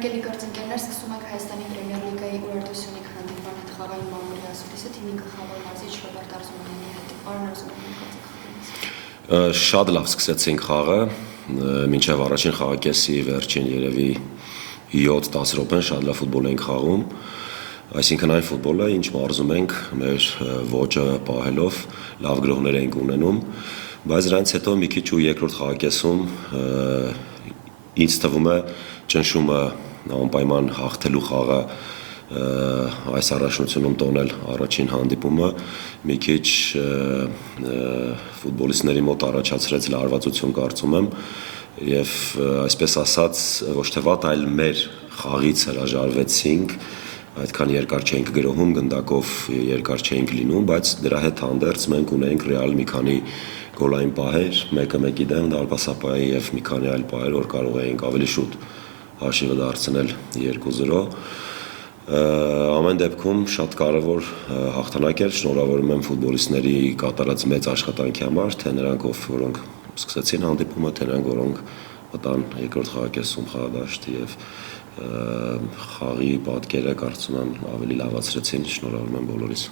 Հարգելի գործընկերներ, սկսում ենք Հայաստանի Պրեմիեր լիգայի Ուրարտասյունի հանդիպման հետ խաղային մամուլի ասուլիսը թիմի գլխավոր մարզիչ Ռոբերտ Արզումանյանի հետ։ Պարոն Արզումանյան, Շատ լավ սկսեցինք խաղը, մինչև առաջին խաղակեսի վերջին երևի 7-10 րոպեն շատ լավ ֆուտբոլ ենք խաղում, այսինքն այն ֆուտբոլը, ինչ մարզում ենք մեր ոճը պահելով, լավ գրողներ ենք ունենում, բայց դրանից հետո մի քիչ ու երկրորդ խաղակեսում ինձ թվում է ճնշումը անպայման հաղթելու խաղը այս առաջնությունում տոնել առաջին հանդիպումը մի քիչ ֆուտբոլիստների մոտ առաջացրեց լարվածություն կարծում եմ եւ այսպես ասած ոչ թե վատ այլ մեր խաղից հրաժարվեցինք այդքան երկար չէինք գրոհում գնդակով երկար չէինք լինում բայց դրա հետ հանդերձ մենք ունենք ռեալ մի քանի գոլային պահեր մեկը մեկի դեմ դարպասապահի եւ մի քանի այլ պահեր որ կարող էինք ավելի շուտ հաշիվը դարձնել 2-0 ամեն դեպքում շատ կարևոր հաղթանակ էր շնորհավորում եմ ֆուտբոլիստների կատարած մեծ աշխատանքի համար թե նրանք որոնք սկսեցին հանդիպումը թե նրանք որոնք մտան երկրորդ խաղակեսում խաղադաշտ եւ խաղի պատկերը կարծում եմ ավելի լավացրեցին շնորհավորում եմ բոլորիս